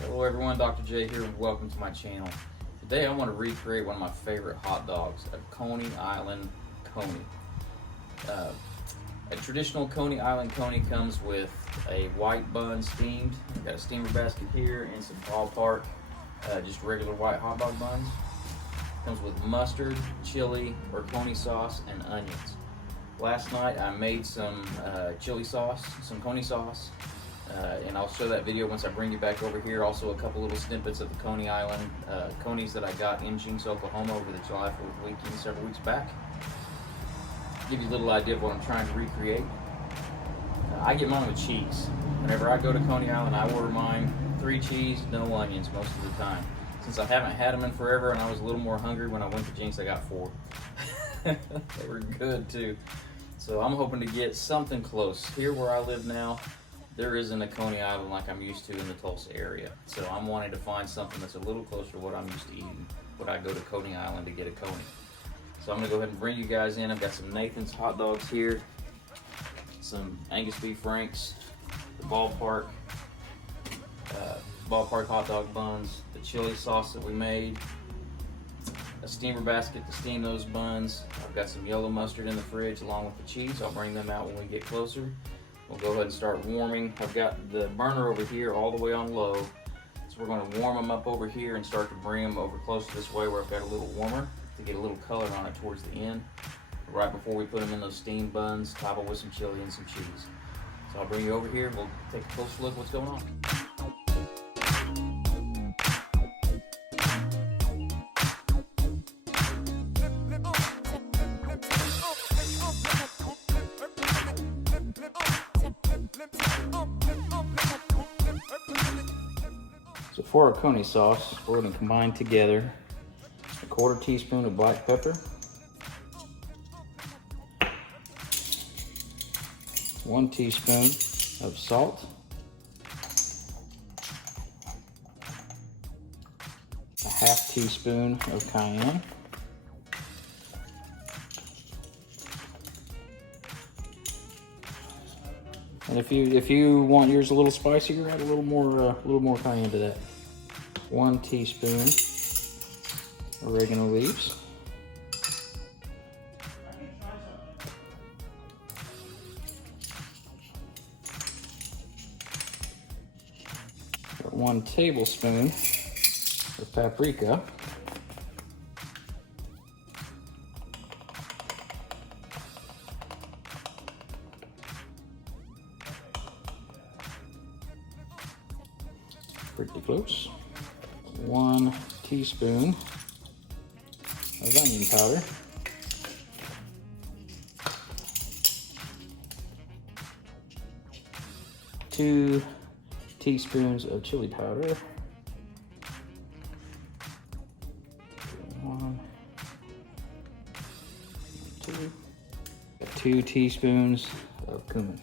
Hello everyone, Dr. J here and welcome to my channel. Today I want to recreate one of my favorite hot dogs, a Coney Island Coney. A traditional Coney Island Coney comes with a white bun steamed. I've got a steamer basket here and some ballpark, just regular white hot dog buns. Comes with mustard, chili, or Coney sauce, and onions. Last night I made some chili sauce, some Coney sauce. And I'll show that video once I bring you back over here. Also a couple little snippets of the Coney Island Coneys that I got in Jinx, Oklahoma over the July 4th weekend several weeks back. Give you a little idea of what I'm trying to recreate. I get mine with cheese. Whenever I go to Coney Island, I order mine 3 cheese, no onions most of the time. Since I haven't had them in forever and I was a little more hungry when I went to Jinx, I got 4. They were good too. So I'm hoping to get something close. Here where I live now, there isn't a Coney Island like I'm used to in the Tulsa area. So I'm wanting to find something that's a little closer to what I'm used to eating when I go to Coney Island to get a Coney. So I'm gonna go ahead and bring you guys in. I've got some Nathan's hot dogs here, some Angus beef franks, the ballpark hot dog buns, the chili sauce that we made, a steamer basket to steam those buns. I've got some yellow mustard in the fridge along with the cheese. I'll bring them out when we get closer. We'll go ahead and start warming. I've got the burner over here all the way on low. So we're going to warm them up over here and start to bring them over close to this way where I've got a little warmer to get a little color on it towards the end. Right before we put them in those steamed buns, top it with some chili and some cheese. So I'll bring you over here. We'll take a closer look at what's going on. So for our Coney sauce, we're going to combine together a 1/4 teaspoon of black pepper, 1 teaspoon of salt, a 1/2 teaspoon of cayenne, and if you want yours a little spicier, add a little more cayenne to that. 1 teaspoon oregano leaves. Got 1 tablespoon of paprika. Pretty close. 1 teaspoon of onion powder. Two teaspoons of chili powder. 1, 2. 2 teaspoons of cumin.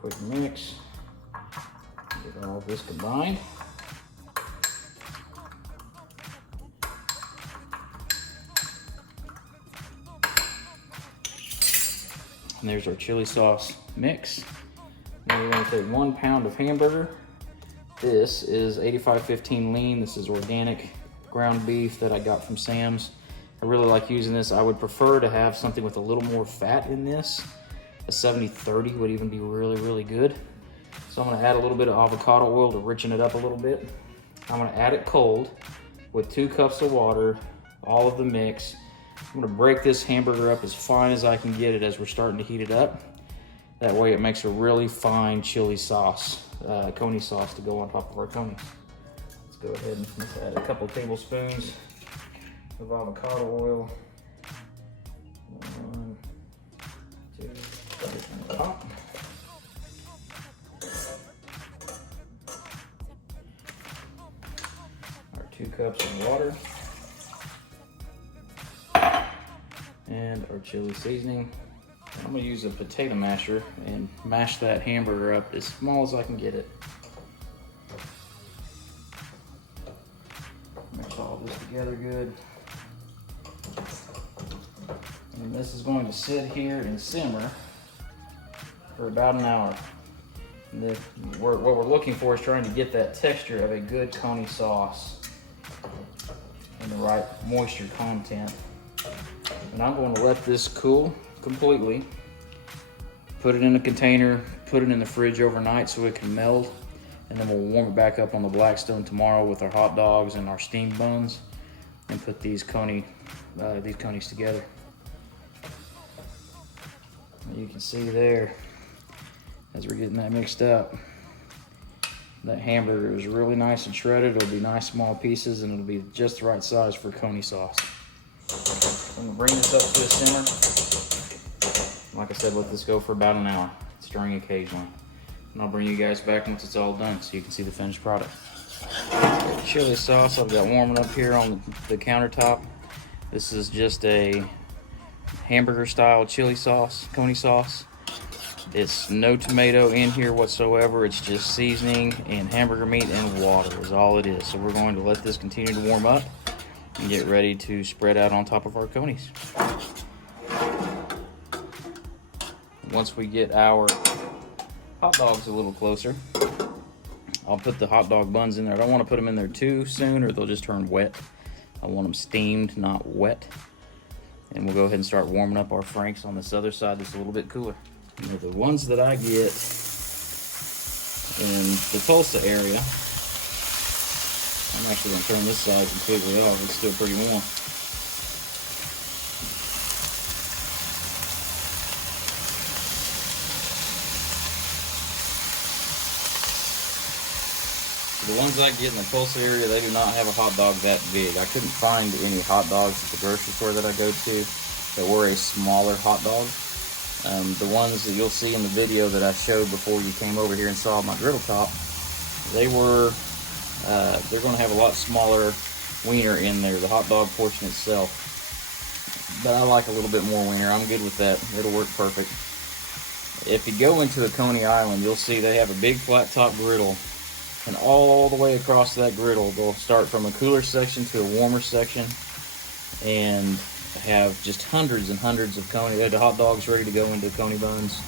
Quick mix, get all of this combined. And there's our chili sauce mix. Now we're going to take 1 pound of hamburger. This is 85/15 lean. This is organic ground beef that I got from Sam's. I really like using this. I would prefer to have something with a little more fat in this. A 70/30 would even be really good. So I'm gonna add a little bit of avocado oil to richen it up a little bit. I'm gonna add it cold with 2 cups of water, all of the mix. I'm gonna break this hamburger up as fine as I can get it as we're starting to heat it up. That way it makes a really fine chili sauce, Coney sauce to go on top of our Coneys. Let's go ahead and add a couple tablespoons of avocado oil. 1, 2, on the top. Our 2 cups of water. And our chili seasoning. I'm gonna use a potato masher and mash that hamburger up as small as I can get it. Mix all this together good. And this is going to sit here and simmer for about an hour. What we're looking for is trying to get that texture of a good Coney sauce and the right moisture content. And I'm going to let this cool completely, put it in a container, put it in the fridge overnight so it can meld, and then we'll warm it back up on the Blackstone tomorrow with our hot dogs and our steamed buns, and put these Coneys together. You can see there, as we're getting that mixed up, that hamburger is really nice and shredded. It'll be nice small pieces, and it'll be just the right size for Coney sauce. I'm gonna bring this up to a simmer. Like I said, let this go for about an hour, stirring occasionally. And I'll bring you guys back once it's all done so you can see the finished product. Chili sauce I've got warming up here on the countertop. This is just a hamburger style chili sauce, Coney sauce. It's no tomato in here whatsoever. It's just seasoning and hamburger meat and water is all it is. So we're going to let this continue to warm up and get ready to spread out on top of our Coneys. Once we get our hot dogs a little closer, I'll put the hot dog buns in there. I don't want to put them in there too soon or they'll just turn wet. I want them steamed, not wet. And we'll go ahead and start warming up our Franks on this other side that's a little bit cooler. You know, the ones that I get in the Tulsa area, I'm actually going to turn this side completely off. It's still pretty warm. The ones I get in the Tulsa area, they do not have a hot dog that big. I couldn't find any hot dogs at the grocery store that I go to that were a smaller hot dog. The ones that you'll see in the video that I showed before you came over here and saw my griddle top, they're going to have a lot smaller wiener in there, the hot dog portion itself. But I like a little bit more wiener. I'm good with that. It'll work perfect. If you go into a Coney Island, you'll see they have a big flat top griddle. And all the way across that griddle, they'll start from a cooler section to a warmer section and have just hundreds and hundreds of Coney. They have the hot dogs ready to go into Coney buns.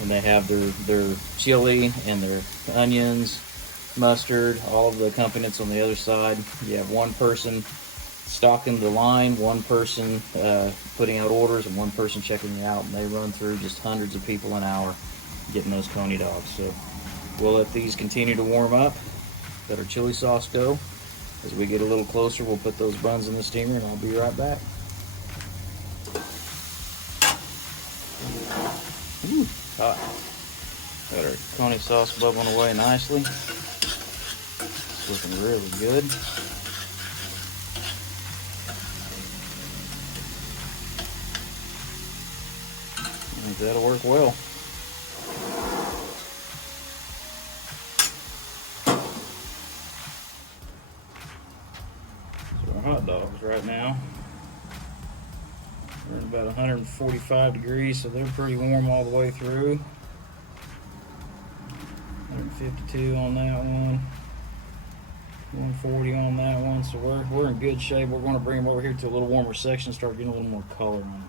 And they have their chili and their onions, mustard, all of the accompaniments on the other side. You have one person stocking the line, one person putting out orders, and one person checking it out. And they run through just hundreds of people an hour getting those Coney dogs. So we'll let these continue to warm up, let our chili sauce go. As we get a little closer, we'll put those buns in the steamer and I'll be right back. Ooh, hot. Got our Coney sauce bubbling away nicely. It's looking really good. I think that'll work well. Hot dogs right now. We're at about 145 degrees, so they're pretty warm all the way through. 152 on that one. 140 on that one. So we're in good shape. We're going to bring them over here to a little warmer section, start getting a little more color on them.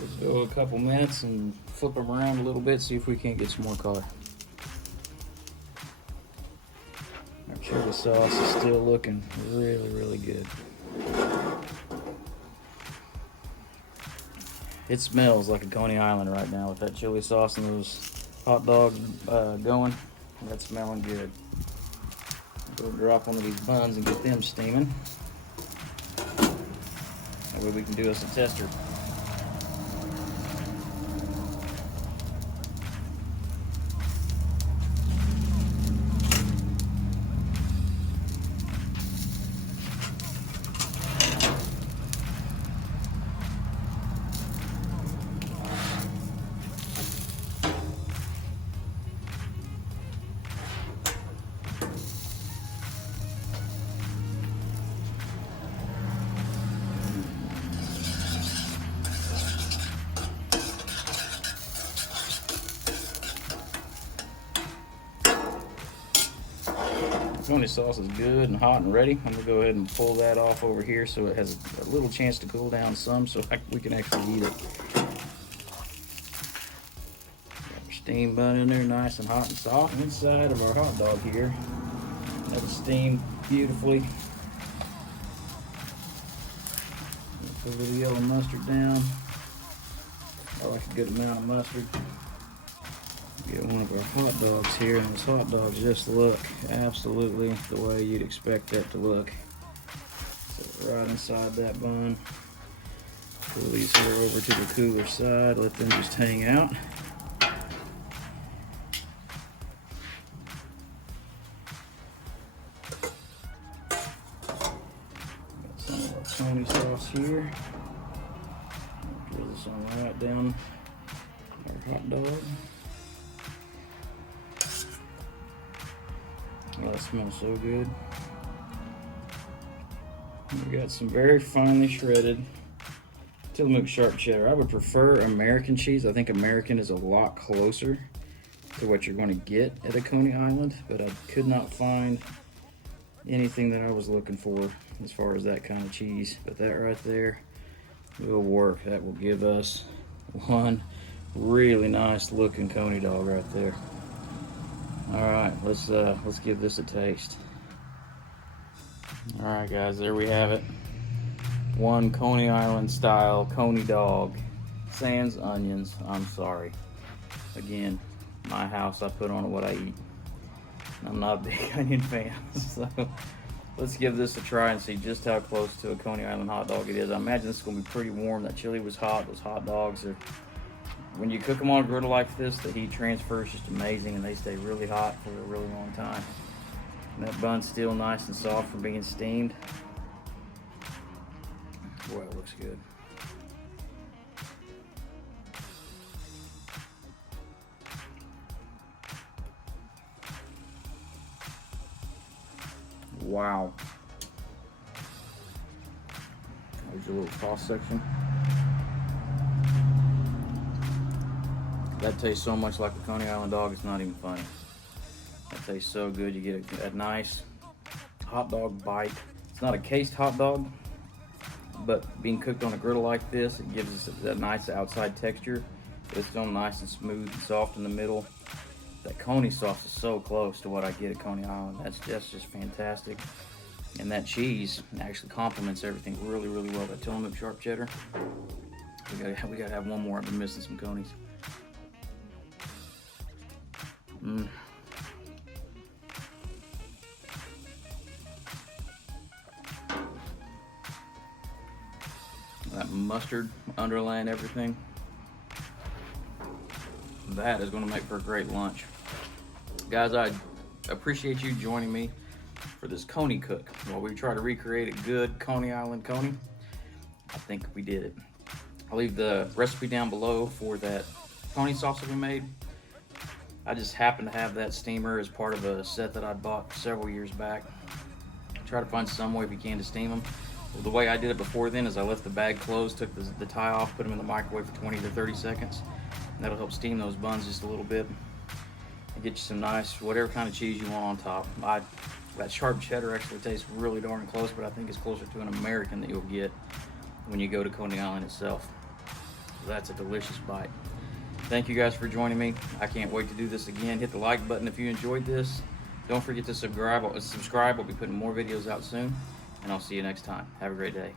Let's go a couple minutes and flip them around a little bit, see if we can't get some more color. Our chili sauce is still looking really, really good. It smells like a Coney Island right now with that chili sauce and those hot dogs going. That's smelling good. Go drop one of these buns and get them steaming. That way we can do us a tester. Coney sauce is good and hot and ready. I'm gonna go ahead and pull that off over here so it has a little chance to cool down some, so we can actually eat it. Got our steam bun in there, nice and hot and soft. Inside of our hot dog here, let it steam beautifully. Put a little yellow mustard down. I like a good amount of mustard. Get one of our hot dogs here, and those hot dogs just look absolutely the way you'd expect that to look. So right inside that bun. Pull these here over to the cooler side, let them just hang out. Got some of our Coney sauce here. Drill this on right down our hot dog. Oh, that smells so good. We got some very finely shredded Tillamook sharp cheddar. I would prefer American cheese. I think American is a lot closer to what you're going to get at a Coney Island, but I could not find anything that I was looking for as far as that kind of cheese. But that right there will work. That will give us one really nice looking Coney dog right there. All right, let's give this a taste. All right, guys, there we have it. One Coney Island style Coney dog, sans onions. I'm sorry. Again, my house, I put on what I eat. I'm not a big onion fan, so let's give this a try and see just how close to a Coney Island hot dog it is. I imagine this is gonna be pretty warm. That chili was hot. Those hot dogs are, when you cook them on a griddle like this, the heat transfer is just amazing, and they stay really hot for a really long time. And that bun's still nice and soft from being steamed. Boy, it looks good. Wow. There's your little cross section. That tastes so much like a Coney Island dog, it's not even funny. That tastes so good. You get a nice hot dog bite. It's not a cased hot dog, but being cooked on a griddle like this, it gives us that nice outside texture. It's still nice and smooth and soft in the middle. That Coney sauce is so close to what I get at Coney Island. That's just fantastic. And that cheese actually complements everything really, really well. That Tillamook sharp cheddar. We gotta have one more. I've been missing some Coneys. That mustard underlying everything. That is going to make for a great lunch. Guys, I appreciate you joining me for this Coney cook while we try to recreate a good Coney Island Coney. I think we did it. I'll leave the recipe down below for that Coney sauce that we made. I just happen to have that steamer as part of a set that I bought several years back. Try to find some way if you can to steam them. Well, the way I did it before then is I left the bag closed, took the tie off, put them in the microwave for 20 to 30 seconds. And that'll help steam those buns just a little bit and get you some nice, whatever kind of cheese you want on top. That sharp cheddar actually tastes really darn close, but I think it's closer to an American that you'll get when you go to Coney Island itself. So that's a delicious bite. Thank you guys for joining me. I can't wait to do this again. Hit the like button if you enjoyed this. Don't forget to subscribe. We'll be putting more videos out soon, and I'll see you next time. Have a great day.